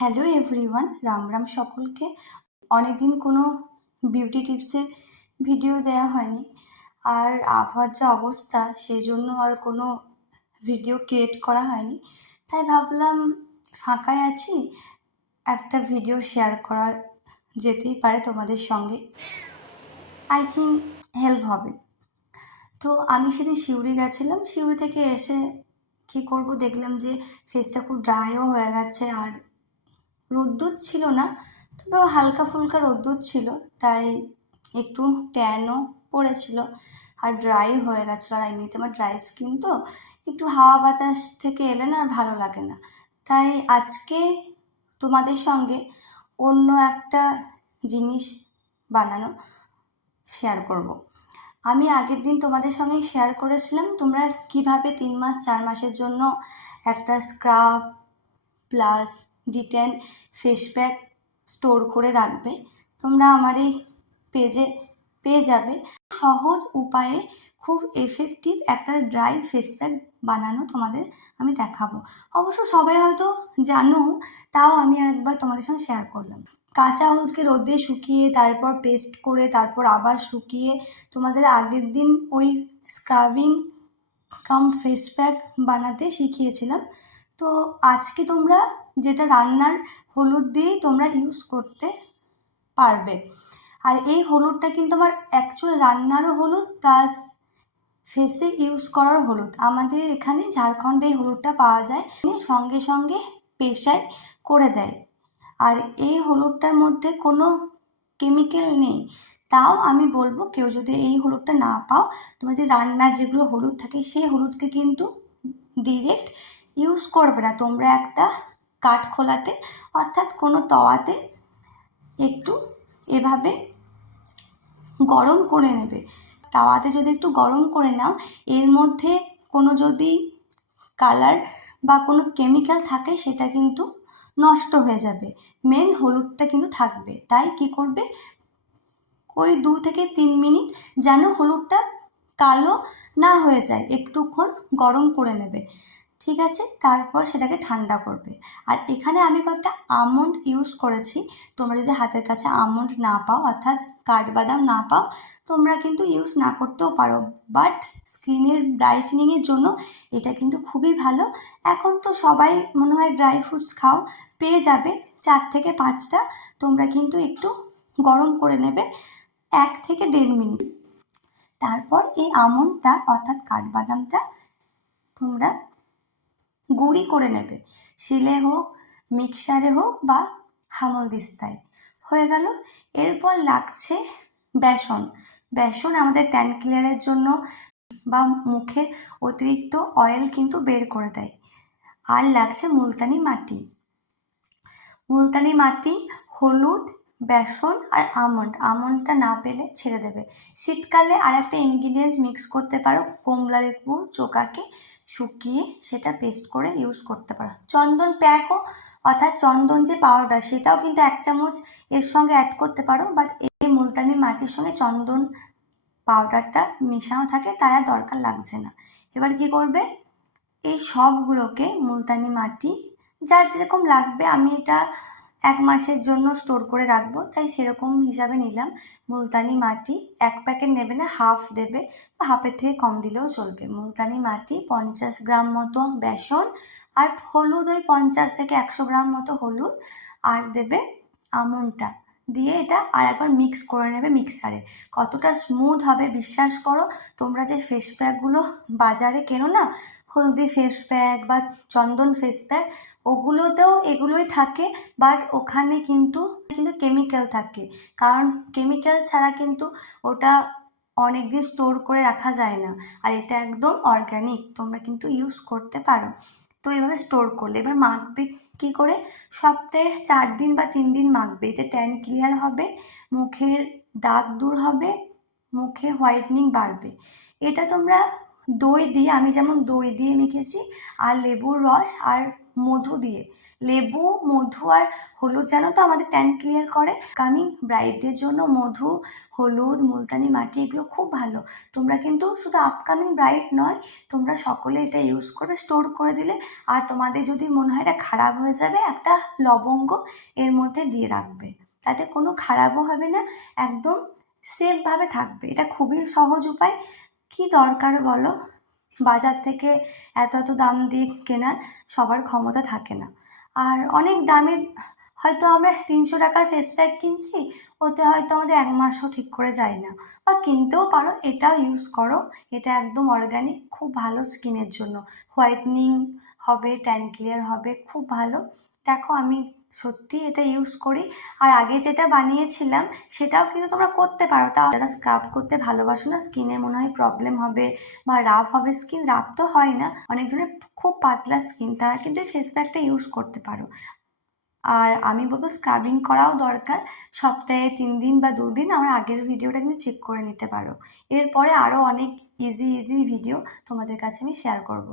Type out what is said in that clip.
Hello everyone, Ram Ram সকলকে। অনেকদিন কোনো বিউটি টিপসের ভিডিও দেওয়া হয়নি। আর আবহাওয়ার যা অবস্থা, সেই জন্য আর কোনো ভিডিও ক্রিয়েট করা হয়নি। তাই ভাবলাম ফাঁকায় আছি, একটা ভিডিও শেয়ার করা যেতেই পারে তোমাদের সঙ্গে। আই থিঙ্ক হেল্প হবে। তো আমি সেদিন সিউড়ি গেছিলাম। সিউড়ি থেকে এসে কী করব, দেখলাম যে ফেসটা খুব ড্রাইও হয়ে গেছে। আর রোদ্দুর ছিল না তবে হালকা ফুলকা রোদ্দুর ছিল, তাই একটু ট্যানও পড়েছিল আর ড্রাই হয়ে গেছিল আর এমনিতে আমার ড্রাই স্কিন তো একটু হাওয়া বাতাস থেকে এলে না আর ভালো লাগে না তাই আজকে তোমাদের সঙ্গে অন্য একটা জিনিস বানানো শেয়ার করব। আমি আগের দিন তোমাদের সঙ্গে শেয়ার করেছিলাম, তোমরা কীভাবে তিন মাস, চার মাসের জন্য একটা scrub plus detan face pack store করে রাখবে। তোমরা আমার এই পেজে পেয়ে যাবে। সহজ উপায়ে খুব এফেক্টিভ একটা ড্রাই ফেস প্যাক বানানো তোমাদের আমি দেখাবো। অবশ্য সবাই হয়তো জানো, তাও আমি একবার তোমাদের সঙ্গে শেয়ার করলাম। কাঁচা হলুদকে রোদে শুকিয়ে, তারপর পেস্ট করে, তারপর আবার শুকিয়ে তোমাদের আগের দিন ওই স্ক্রাবিং কাম ফেস প্যাক বানাতে শিখিয়েছিলাম। তো আজকে তোমরা যেটা রান্নার হলুদ দিয়েই তোমরা ইউজ করতে পারবে। আর এই হলুদটা কিন্তু আমার অ্যাকচুয়াল রান্নারও হলুদ প্লাস ফেসে ইউজ করার হলুদ। আমাদের এখানে ঝাড়খণ্ডে এই হলুদটা পাওয়া যায়। সঙ্গে সঙ্গে পেশায় করে দেয়। আর এই হলুদটার মধ্যে কোনো কেমিক্যাল নেই। তাও আমি বলব, কেউ যদি এই হলুদটা না পাও তোমার যে রান্নার যেগুলো হলুদ থাকে, সেই হলুদকে কিন্তু ডিরেক্ট ইউজ করবে না। তোমরা একটা কাঠ খোলাতে, অর্থাৎ কোনো তওয়াতে একটু এভাবে গরম করে নেবে। তাওয়াতে যদি একটু গরম করে নাও, এর মধ্যে কোনো যদি কালার বা কোনো কেমিক্যাল থাকে, সেটা কিন্তু নষ্ট হয়ে যাবে। মেন হলুদটা কিন্তু থাকবে। তাই কি করবে? ওই দু থেকে তিন মিনিট যেন হলুদটা কালো না হয়ে যায়, একটুক্ষণ গরম করে নেবে। ঠিক আছে? তারপর সেটাকে ঠান্ডা করবে। আর এখানে আমি কয়েকটা আমন্ড ইউজ করেছি। তোমরা যদি হাতের কাছে আমন্ড না পাও, অর্থাৎ কাঠবাদাম না পাও, তোমরা কিন্তু ইউজ না করতেও পারো। বাট স্কিনের ব্রাইটনিংয়ের জন্য এটা কিন্তু খুবই ভালো। এখন তো সবাই মনে হয় ড্রাই ফ্রুটস খাও, পেয়ে যাবে চার থেকে পাঁচটা। তোমরা কিন্তু একটু গরম করে নেবে এক থেকে দেড় মিনিট। তারপর এই আমন্ডটা, অর্থাৎ কাঠবাদামটা, তোমরা গুঁড়ি করে নেবে। শিলে হোক, মিক্সারে হোক বা হামল দিস্তায়। হয়ে গেল। এরপর লাগছে বেসন। বেসন আমাদের ট্যান ক্লিয়ারের জন্য বা মুখের অতিরিক্ত অয়েল কিন্তু বের করে দেয়। আর লাগছে মুলতানি মাটি। মুলতানি মাটি, হলুদ বেসন আর আমন্ড। আমন্ডটা না পেলে ছেড়ে দেবে। শীতকালে আর একটা ইনগ্রিডিয়েন্টস মিক্স করতে পারো। কমলা লেবু চোকাকে শুকিয়ে সেটা পেস্ট করে ইউজ করতে পারো। চন্দন প্যাকও অর্থাৎ চন্দন যে পাউডার সেটাও কিন্তু এক চামচ এর সঙ্গে অ্যাড করতে পারো। বাট এই মুলতানি মাটির সঙ্গে চন্দন পাউডারটা মেশানো থাকে, তাই আর দরকার লাগছে না। এবার কি করবে? এই সবগুলোকে মুলতানি মাটি, যার যেরকম লাগবে, আমি এটা এক মাসের জন্য স্টোর করে রাখব, তাই সেরকম হিসাবে নিলাম। মুলতানি মাটি এক প্যাকেট নেবে না হাফ দেবে বা হাফের থেকে কম দিলেও চলবে। মুলতানি মাটি পঞ্চাশ গ্রাম মতো বেসন আর হলুদ ওই পঞ্চাশ থেকে একশো গ্রাম মতো হলুদ আর দেবে আমনটা। দিয়ে এটা আর একবার মিক্স করে নেবে মিক্সারে কতটা স্মুথ হবে বিশ্বাস করো? তোমরা যে ফেস প্যাকগুলো বাজারে কেনো না, হলদি ফেস প্যাক বা চন্দন ফেস প্যাক ওগুলোতেও এগুলোই থাকে বাট ওখানে কিন্তু কিন্তু কেমিক্যাল থাকে। কারণ কেমিক্যাল ছাড়া কিন্তু ওটা অনেক দিন স্টোর করে রাখা যায় না। আর এটা একদম অর্গ্যানিক তোমরা কিন্তু ইউজ করতে পারো। তো এইভাবে স্টোর করলে। এবার মাখবে কী করে? সপ্তাহে চার দিন বা তিন দিন মাখবে। এতে ট্যান ক্লিয়ার হবে, মুখের দাগ দূর হবে, মুখে হোয়াইটনিং বাড়বে। এটা তোমরা দই দিয়ে, আমি যেমন দই দিয়ে মেখেছি, আর লেবুর রস আর মধু দিয়ে। লেবু, মধু আর হলুদ জানো তো আমাদের ট্যান ক্লিয়ার করে। কামিং ব্রাইডদের জন্য মধু, হলুদ, মুলতানি মাটি এগুলো খুব ভালো। তোমরা কিন্তু শুধু আপকামিং ব্রাইড নয়, তোমরা সকলে এটা ইউজ করে স্টোর করে দিলে। আর তোমাদের যদি মনে হয় এটা খারাপ হয়ে যাবে, একটা লবঙ্গ এর মধ্যে দিয়ে রাখবে। তাতে কোনো খারাপও হবে না, একদম সেফভাবে থাকবে। এটা খুবই সহজ উপায়। কি দরকার বলো? বাজার থেকে এত এত দাম দিয়ে কেনার সবার ক্ষমতা থাকে না। আর অনেক দামের, হয়তো আমরা তিনশো টাকার ফেস প্যাক কিনছি, ওতে হয়তো আমাদের এক মাসও ঠিক করে যায় না। বা কিনতেও পারো, এটাও ইউজ করো। এটা একদম অর্গ্যানিক খুব ভালো স্কিনের জন্য। হোয়াইটনিং হবে ট্যান ক্লিয়ার হবে, খুব ভালো। দেখো আমি সত্যি এটা ইউজ করি। আর আগে যেটা বানিয়েছিলাম, সেটাও কিন্তু তোমরা করতে পারো। তা যারা স্ক্রাব করতে ভালোবাসো না স্কিনে মনে হয় প্রবলেম হবে বা রাফ হবে। স্কিন রাফ তো হয় না, অনেক ধরনের খুব পাতলা স্কিন তারা কিন্তু এই ফেস প্যাকটা ইউজ করতে পারো। আর আমি বলব স্ক্রাবিং করাও দরকার। সপ্তাহে তিন দিন বা দুদিন আমার আগের ভিডিওটা কিন্তু চেক করে নিতে পারো। এরপরে আরও অনেক ইজি ইজি ভিডিও তোমাদের কাছে আমি শেয়ার করব।